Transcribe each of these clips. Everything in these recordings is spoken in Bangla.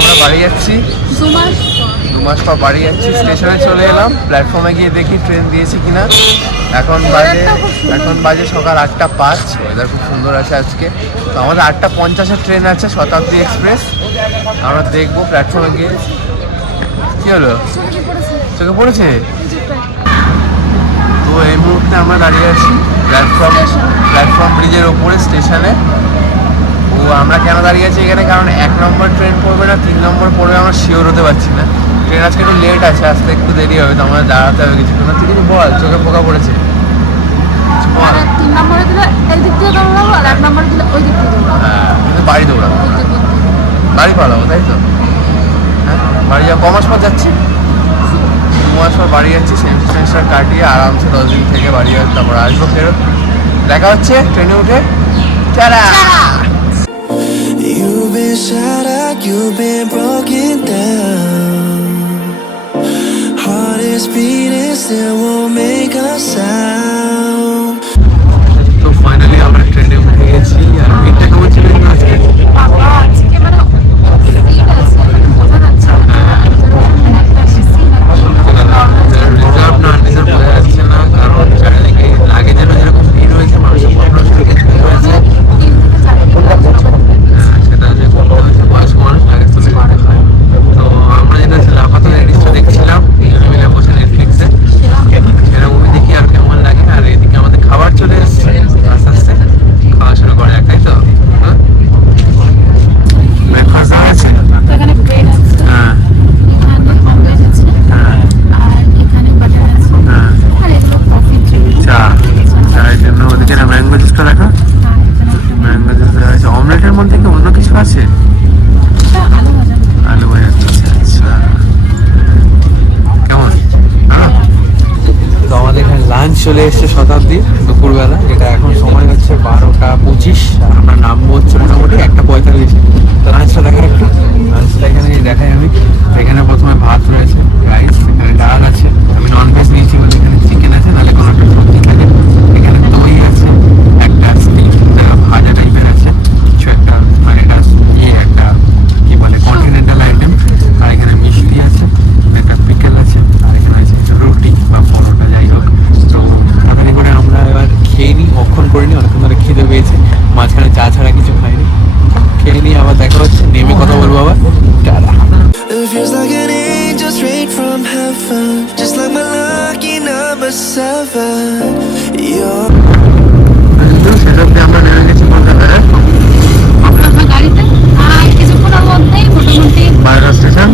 আমরা বাড়ি যাচ্ছি, 2 মাস পর বাড়ি যাচ্ছি। স্টেশনে চলে এলাম, প্ল্যাটফর্মে গিয়ে দেখি ট্রেন দিয়েছি কিনা। এখন বাজে সকাল 8:05। ওয়েদার খুব সুন্দর আছে আজকে। তো আমাদের 8:50-এর ট্রেন আছে, শতাব্দী এক্সপ্রেস। আমরা দেখবো প্ল্যাটফর্মে গিয়ে। কি হলো, চোখে পড়েছে? তো এই মুহূর্তে আমরা দাঁড়িয়ে আছি প্ল্যাটফর্ম ব্রিজের ওপরে স্টেশনে। ও আমরা কেন দাঁড়িয়ে আছি এখানে, কারণ 1 নম্বর ট্রেন পড়বে না 3 নম্বর পড়বে আমরা শিওর হতে পারছি না। ট্রেন আজকে একটু লেট আছে, আসতে একটু দেরি হবে, তো আমাদের দাঁড়াতে হবে কিছুক্ষণ। তুই কিছু বল, চোখে পোকা পড়েছে। 3 নম্বরে দিলে এই দিক দিয়ে দৌড়াবো, আর 1 নম্বরে দিলে ওই দিক দিয়ে দৌড়াবো। হ্যাঁ, কিন্তু বাড়ি দৌড়াবো, বাড়ি পালাবো, তাই তো? হ্যাঁ, বাড়ি যাবো। কমাস পর যাচ্ছি, 2 মাস পর বাড়ি যাচ্ছি। সেমিস্টার কাটিয়ে আরামসে 10 দিন থেকে বাড়ি যাচ্ছি, তারপর আসবো ফেরত। দেখা হচ্ছে ট্রেনে উঠে। Tata. You've been shattered, you've been broken down. Heart is beating, still won't make a sound. তো ফাইনালি আমরা ট্রেনে উঠে গেছি। আর এটা কেমন ছিল আজকে? বাবা আজকে মানে সিট আছে, বোঝা যাচ্ছে না। রিজার্ভ না রিজার্ভ বোঝা যাচ্ছে না, কারণ চারিদিকে লাগে যেন যেরকম ভিড় হয়েছে, মানুষের ভিড় হয়েছে। সেটা যে বড় হয়েছে, বয়স্ক মানুষ লাগে তো হয়। তো আমরা যেটা ছিল আপাতত জিনিসটা দেখছিলাম, মিলে বসে নেটফ্লিক্সে সেটা মুভি দেখি আর কেমন লাগে। আর এদিকে আমাদের খাবার চলে এসছে, আস্তে আস্তে খাওয়া শুরু করা যাক, তাই তো? ব্রেকফাস্ট আছে এখানে ব্রেড আছে, হ্যাঁ, এখানে অমলেট আছে, আর এখানে বাটার আছে, আর এগুলো কফি চা চায়ের জন্য ওদিকে না ম্যাঙ্গো জুসটা রাখা। ম্যাঙ্গো জুস আছে। অমলেটের মধ্যে কি অন্য কিছু আছে? আলু ভাজা। আলু ভাজা। আচ্ছা, কেমন? তো আমাদের এখানে লাঞ্চ চলে এসছে শতাব্দী দুপুরবেলা, যেটা এখন সময় হচ্ছে 12:25। আর আমরা নামবো হচ্ছে মোটামুটি 1:45। তো লাঞ্চটা দেখা একটু, লাঞ্চটা এখানে দেখাই আমি। এখানে প্রথমে ভাত রয়েছে, রাইস, এখানে ডাল আছে। আমি ননভেজ নিয়েছি বলে এখানে চিকেন আছে, নাহলে কোনো একটা সবজি থাকে। এখানে দই আছে, একটা স্টিক ভাজা টাইপের আছে, কিছু একটা, মানে এটা একটা কি বলে কন্টিনেন্টাল আইটেম। আর এখানে মিষ্টি আছে, একটা পিকেল আছে, আর এখানে আছে রুটি বা পরোটা, যাই হোক। তো তাড়াতাড়ি করে আমরা এবার খেয়ে নিই, অক্ষণ করে নিই, অনেকক্ষণ ধরে খিদে পেয়েছে। মাঝখানে চা ছাড়া কিছু খাইনি, খেয়ে নিই। আবার দেখা হচ্ছে, নেমে কথা বলবো আবার। Tata. It feels like an angel straight from heaven, just like my lucky number 7. You're সেসব আমরা নেমে গেছি কলকাতায় আপনার গাড়িতে আর কিছুক্ষণের মধ্যেই মোটামুটি বারাসাত স্টেশন।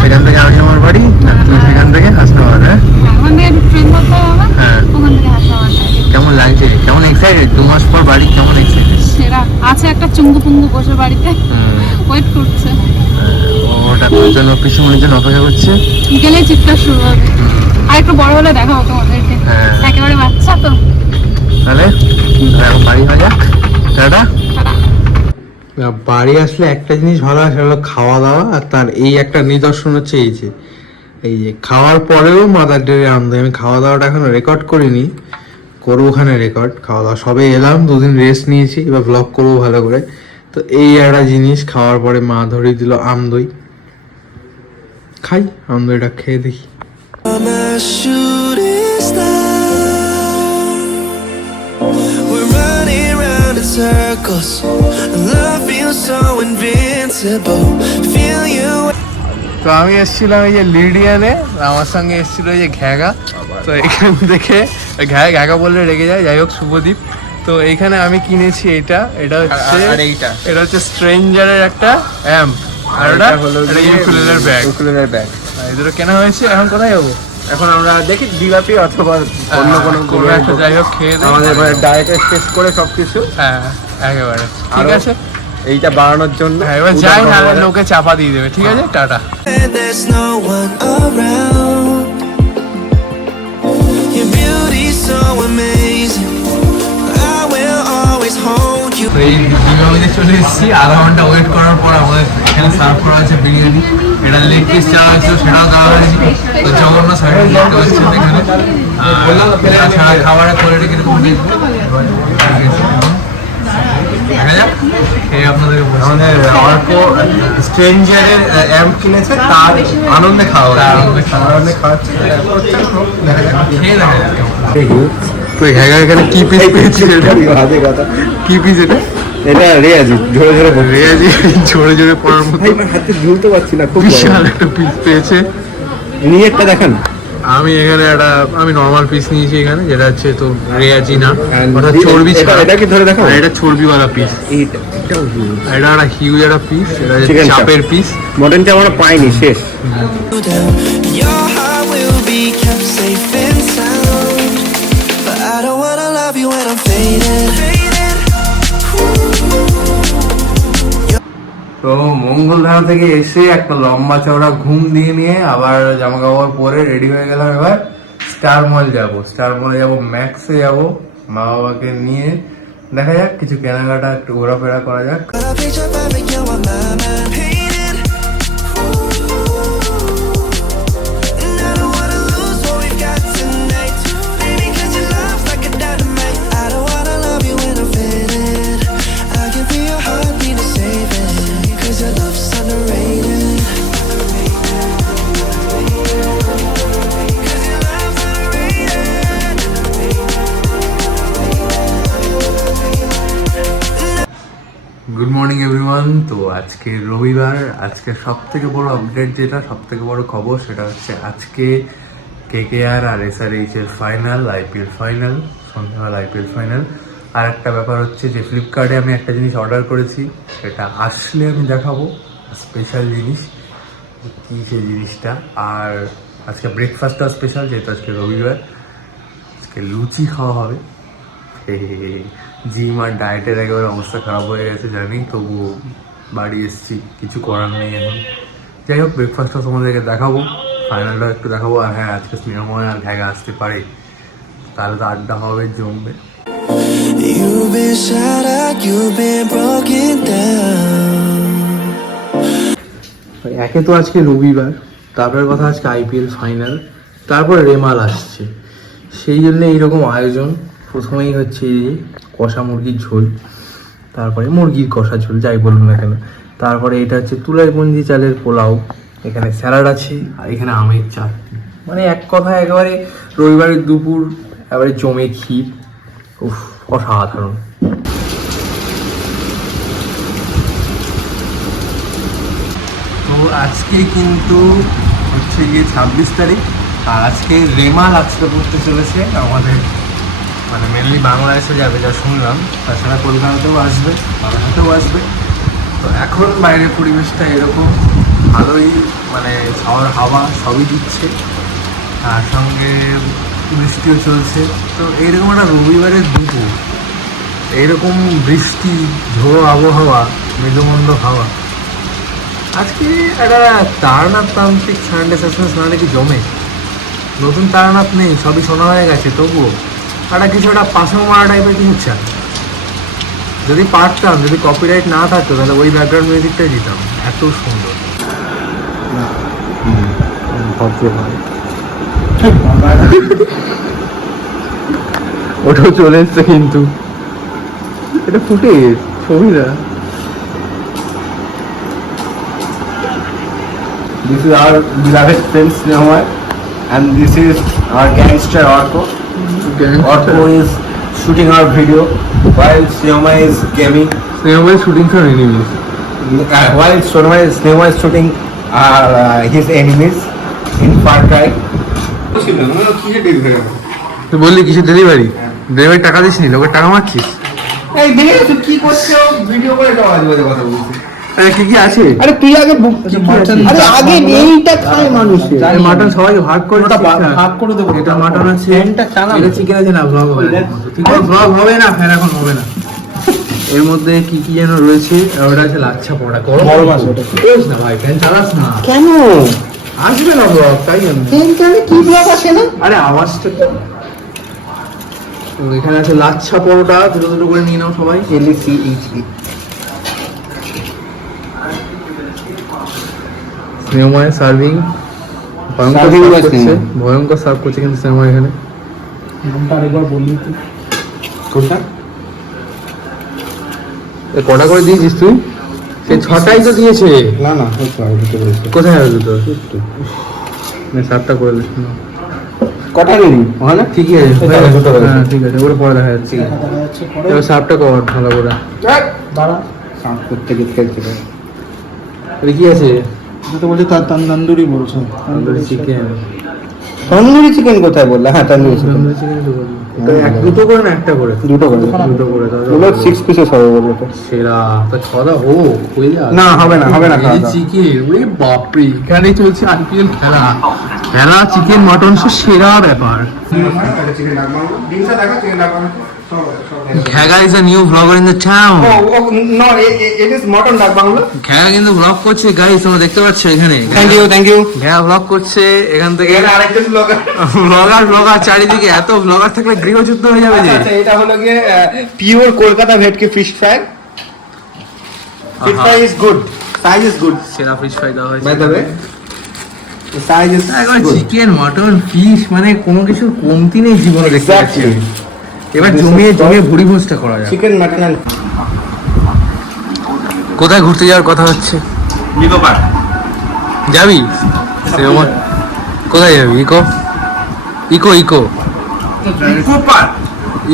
সেখান থেকে আমি আমার বাড়ি, তুই সেখান থেকে হাসনাবাদ। হ্যাঁ, ওখান থেকে ট্রেন ধরতে হবে, হ্যাঁ। ওখান থেকে হাসপাতাল। কেমন লাগছে, কেমন এক্সাইটেড? 2 মাস পর বাড়ি, কেমন এক্সাইটেড? সেরা আছে একটা চুঙ্গু পুঙ্গু বসে বাড়িতে ওয়েট করছে, ওটা তোর জন্য, পিছুমনির জন্য অপেক্ষা করছে। গেলে চিৎকা শুরু হবে। আর একটু বড় হলে দেখা হতো আমাদেরকে, হ্যাঁ। একেবারে বাচ্চা তো। তাহলে এখন বাড়ি হয়ে যাক। টাটা। বাড়ি আসলে একটা জিনিস ভালো হয়, সেটা হলো খাওয়া দাওয়া। আর তার এই একটা নিদর্শন হচ্ছে এই যে খাওয়ার পরেও মাদার ডের আনন্দ। আমি খাওয়া দাওয়াটা এখন রেকর্ড করিনি, করবো ওখানে রেকর্ড। খাওয়া দাওয়া সবে এলাম, 2 দিন রেস্ট নিয়েছি, এবার ব্লগ করবো ভালো করে। তো এই একটা জিনিস, খাওয়ার পরে মা ধরিয়ে দিল আমদই। খাই আমদইটা, খেয়ে দেখি। my shooting star. We're running round in circles. Love feels so invincible. Feel you. তো আমি এসেছিলাম এই যে লিডিয়ানে, আমার সঙ্গে এসেছিল এই যে ঘ্যাগা। তো এখান থেকে ঘ্যাগা বললে রেগে যায়, যাই হোক শুভদীপ। তো এইখানে আমি কিনেছি এটা হচ্ছে, এটা হচ্ছে স্ট্রেঞ্জারের একটা অ্যাম্প, আর ওটা হলো ইউকুলেলের ব্যাগ। এই দুটো কেনা হয়েছে। এখন কোথায় যাবো? এখন আমরা দেখি জিলাপি অথবা অন্য কোনো একটা, যাই হোক খেয়ে দেয় আমাদের ডায়েট টেস্ট করে সবকিছু। হ্যাঁ, একেবারে ঠিক আছে। এইটা বাড়ানোর জন্য এবার যাই, নাহলে লোকে চাপা দিয়ে দেবে। ঠিক আছে, tata. And there's no one around. Your beauty's so amazing. I will always hold you. তো এই বিরিয়ানিতে চলে এসেছি। আধা ঘন্টা ওয়েট করার পর আমাদের এখানে সার্ভ করা আছে বিরিয়ানি। এটা লেগ পিস চাওয়া হয়েছিল, সেটাও দেওয়া হয়েছে। তো জঘন্য সাইড দেখতে পাচ্ছেন এখানে। তাছাড়া খাবারের কোয়ালিটি কিরকম দেখবো। দেখা যাক খেয়ে আপনাদের আমাদের অল্প স্ট্রেঞ্জারের অ্যাম্প কিনেছে তার আনন্দে খাওয়া আনন্দে খাওয়াচ্ছে খেয়ে দেখা যাক তো এখানে কি পিস পেয়েছি বাজে কথা কি পিস এটা এটা রেয়াজি ঝরে ঝরে রেয়াজি ঝরে ঝরে পড়ার মতো ভাই আমার হাতে ঝুলতে পারছি না খুব বিশাল একটা পিস পেয়েছে নিয়ে একটা দেখান আমি এখানে আমি নর্মাল পিস নিয়েছি এখানে যেটা হচ্ছে তো রেয়াজি না And অর্থাৎ চর্বি ছাড়া এটা কি ধরে দেখাও আর এটা চর্বিওয়ালা পিস এইটা এটাও huge। এটা একটা হিউজ একটা পিস এটা Chicken chop। চাপের পিস মটনটা আমরা পাইনি শেষ Your heart will be kept safe and sound. But I don't wanna love you when I'm faded. তো মঙ্গলধারা থেকে এসে একটা লম্বা চওড়া ঘুম দিয়ে নিয়ে আবার জামা কাপড় পরে রেডি হয়ে গেলাম। এবার স্টার মল যাবো ম্যাক্সে যাবো মা বাবাকে নিয়ে দেখা যাক কিছু কেনাকাটা একটু ঘোরাফেরা করা যাক। But I picture perfect, you're on my mind. Painted. And I don't wanna lose what we've got tonight. Baby, 'cause your love's like a dynamite. I don't wanna love you when I'm faded. I can feel your heartbeat to save it. 'Cause your love's underrated. 'Cause your love's underrated. Good morning everyone. তো আজকে রবিবার, আজকে সব থেকে বড় আপডেট যেটা সব থেকে বড় খবর সেটা হচ্ছে আজকে KKR আর SRH এর ফাইনাল, IPL ফাইনাল, সন্ধ্যাবেলা IPL ফাইনাল। আর একটা ব্যাপার হচ্ছে যে ফ্লিপকার্টে আমি একটা জিনিস অর্ডার করেছি, সেটা আসলে আমি দেখাবো, স্পেশাল জিনিস কী সেই জিনিসটা। আর আজকে ব্রেকফাস্টটাও স্পেশাল, যেহেতু আজকে রবিবার, আজকে লুচি খাওয়া হবে। জিম আর ডায়েটের একেবারে অবস্থা খারাপ হয়ে গেছে জানি, তবু বাড়ি এসেছি, কিছু করার নেই এখন। যাই হোক, ব্রেকফাস্টটা তোমাদেরকে দেখাবো, ফাইনালটাও একটু দেখাবো। আর হ্যাঁ, আজকে স্নেহময় আর ঘ্যাগা আসতে পারে, তাহলে তো আড্ডা হবে, জমবে। You've been shattered, you've been broken down. একে তো আজকে রবিবার, তারপরে কথা আজকে IPL ফাইনাল, তারপর রেমাল আসছে, সেই জন্য এইরকম আয়োজন। প্রথমেই হচ্ছে এই যে কষা মুরগির ঝোল, তারপরে মুরগির কষা ঝোল যাই বলুন না কেন, তারপরে এটা হচ্ছে তুলাইপঞ্জি চালের পোলাও, এখানে স্যালাড আছে, আর এখানে আমের চাটনি। মানে এক কথায় একেবারে রবিবারের দুপুর একেবারে জমে ক্ষীর, উফ অসাধারণ। তো আজকে কিন্তু হচ্ছে গিয়ে 26 তারিখ, আর আজকে রেমাল আজকে পড়তে চলেছে আমাদের, মানে মেনলি বাংলাদেশে যাবে যা শুনলাম, তাছাড়া কলকাতাতেও আসবে, বাংলাদেশেও আসবে। তো এখন বাইরের পরিবেশটা এরকম ভালোই, মানে ঝড় হাওয়া সবই দিচ্ছে, তার সঙ্গে বৃষ্টিও চলছে। তো এইরকম একটা রবিবারের দুপুর, এইরকম বৃষ্টি, ঝোড়ো আবহাওয়া, মেঘমন্দ হাওয়া, আজকে একটা তারানাথ তান্ত্রিক সানডে সেশন না নাকি জমে। নতুন তারানাথ নেই, সবই শোনা হয়ে গেছে, তবুও একটা কিছু একটা পাশে মারা টাইপের কিছু চাই। যদি পারতাম, যদি কপিরাইট না থাকতো, তাহলে ওই ব্যাকগ্রাউন্ড মিউজিকটাই দিতাম, এত সুন্দর। ওটাও চলে এসছে কিন্তু, এটা ফুটে ছবিটা। This is our beloved friend Snehomoy, and this is our gangster Orko. Orko is shooting our video while Snehomoy is gaming. Snehomoy shooting for enemies. While Snehomoy is shooting his enemies in Far Cry. তুই বললি কিছু ডেলিভারি টাকা দিস নি, লোকের টাকা মারছিস। এই দেখে তুই কি করছো, ভিডিও করে আওয়াজ বাজে কথা বলছিস। আরে কি কি আছে? আরে তুই আগে আরে আগে এইটা খায় মানুষ। এই মাটন সবাইকে ভাগ করে ভাগ করে দেবো। এটা মাটন আছে, ফ্যানটা চালা, এটা চিকেন আছে না, ব্লগ হবে। ঠিক আছে, ব্লগ হবে না, ফ্যান এখন হবে না। এর মধ্যে কি কি যেন রয়েছে, ওটা আছে লাচ্ছা পড়া, বড় মাছ ওটা। করিস না ভাই, ফ্যান চালাস না, কেন আসবে না ব্লগ, তাই জন্য। ফ্যান কি ব্লগ আসে না? আরে আওয়াজটা তো। তো এখানে আছে লাচ্ছা পরোটা, দুটো দুটো করে নিয়ে নাও সবাই। LCHE স্নেহময় সার্ভিং, ভয়ঙ্কর সার্ভ করছে কিন্তু স্নেহময় এখানে। নামটা আরেকবার বললি তুই। কোনটা? কটা করে দিয়েছিস তুই? সেই 6টাই তো দিয়েছে। না না হয়তো আর দুটো রয়েছে। কোথায় আছে দুটো? 7টা করে দিস। কটা নিবি ওখানে? ঠিকই আছে, এই হয়ে গেছে। দুটো রয়েছে। হ্যাঁ ঠিক আছে, ওটা পরে দেখা যাচ্ছে। এবার 7টা কর ভালো করে। দাঁড়া সাত করতে গেছে এটা কি আছে? এটা তো বলছে তার তন্দুরি বলছে। চিকেন। তন্দুরি চিকেন কোথায় বললা? হ্যাঁ তন্দুরি চিকেন দুটো করে না একটা করে? দুটো করে দুটো করে দাও। বলো 6 পিসেস হবে বললো তো। সেরা তো 6টা হয়ে যাবে। না হবে না হবে না খাওয়া দাওয়া। চিকেন ওরে বাপরে, এখানে চলছে আইপিএল খেলা। খেলা চিকেন মটন সেরা ব্যাপার। Khaga is a new vlogger in the town. Khaga কিন্তু vlog করছে গাইস, তোমরা দেখতে পাচ্ছ এখানে। থ্যাংক ইউ Khaga vlog করছে এখান থেকে। ব্লগার চারিদিকে, এত ব্লগার থাকলে গৃহযুদ্ধ হয়ে যাবে যে। আচ্ছা এটা হলো গিয়ে pure Kolkata bhetki fish fry. Fish fry is good, size is good সেরা ফিশ ফ্রাই দেওয়া হয়েছে। By the way size is good. Chicken mutton fish মানে কোনো কিছু কমতি নেই জীবনে দেখতে পাচ্ছি আমি। এবার জমিয়ে ভুড়ি ভোজটা করা যায়। চিকেন মাটন এন্ড কোথায় ঘুরতে যাওয়ার কথা হচ্ছে? নিকো পার্ক যাবি? কোথায় যাবি? ইকো ইকো ইকো নিকো পার্ক।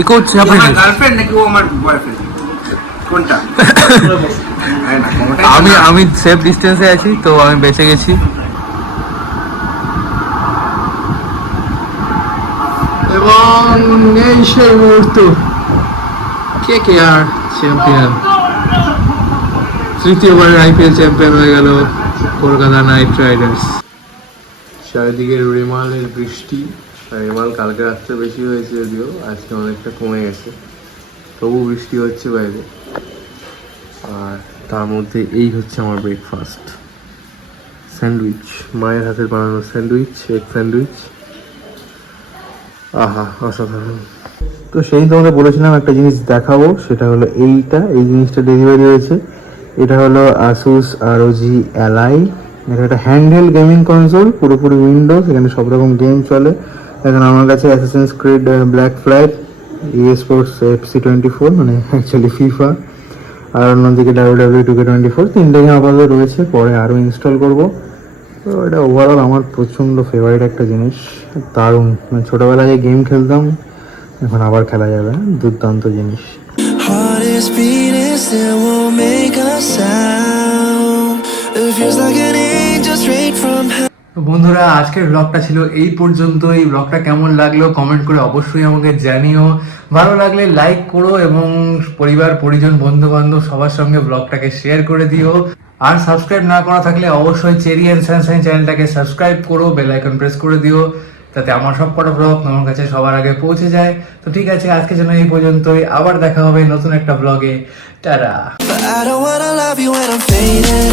ইকো চাপে আমার গার্লফ্রেন্ড নাকি ও আমার বয়ফ্রেন্ড? কোনটা? আমি সেফ ডিস্টেন্সে আছি তো আমি বেঁচে গেছি। এবং এই সেই মুহূর্ত কে কে আর চ্যাম্পিয়ন, তৃতীয়বারের আইপিএল চ্যাম্পিয়ন হয়ে গেল কলকাতা নাইট রাইডার্স। চারিদিকে রেমালের বৃষ্টি। রেমাল কালকে রাত্রে বেশি হয়েছে, যদিও আজকে অনেকটা কমে গেছে, তবু বৃষ্টি হচ্ছে বাইরে। আর তার মধ্যে এই হচ্ছে আমার ব্রেকফাস্ট, স্যান্ডউইচ, মায়ের হাতের বানানো স্যান্ডউইচ, এগ স্যান্ডউইচ। আহা অসাধারণ। তো সেই তোমাকে বলেছিলাম একটা জিনিস দেখাবো, সেটা হলো এই জিনিসটা ডেলিভারি হয়েছে। এটা হলো আসুস ROG Ally। এটা একটা হ্যান্ডহেল্ড গেমিং কনসোল, পুরোপুরি উইন্ডোজ, এখানে সব রকম গেম চলে। এখন আমার কাছে Assassin's Creed black flag, EA Sports FC24 মানে অ্যাকচুয়ালি FIFA, আর অন্যদিকে WWE 2K24, তিনটে গেম আপাতত রয়েছে, পরে আরও ইনস্টল করব। তো এটা ওভারঅল আমার প্রচণ্ড ফেভারিট একটা জিনিস, দারুণ। মানে ছোটোবেলায় যে গেম খেলতাম এখন আবার খেলা যাবে, দুর্দান্ত জিনিস। Heart is beating, still won't make a sound. It feels like an angel straight from heaven. তো বন্ধুরা, আজকের ব্লগটা ছিল এই পর্যন্ত। এই ব্লগটা কেমন লাগলো কমেন্ট করে অবশ্যই আমাকে জানিও। ভালো লাগলে লাইক করো এবং পরিবার পরিজন বন্ধু বান্ধব সবার সঙ্গে ব্লগটাকে শেয়ার করে দিও। আর সাবস্ক্রাইব না করা থাকলে অবশ্যই চেরি অ্যান্ড সানশাইন চ্যানেলটাকে সাবস্ক্রাইব করো, বেল আইকন প্রেস করে দিও, যাতে আমার সব কটা ব্লগ তোমার কাছে সবার আগে পৌঁছে যায়। তো ঠিক আছে, আজকের জন্য এই পর্যন্তই। আবার দেখা হবে নতুন একটা ব্লগে। Tata. But I don't wanna love you when I'm fading.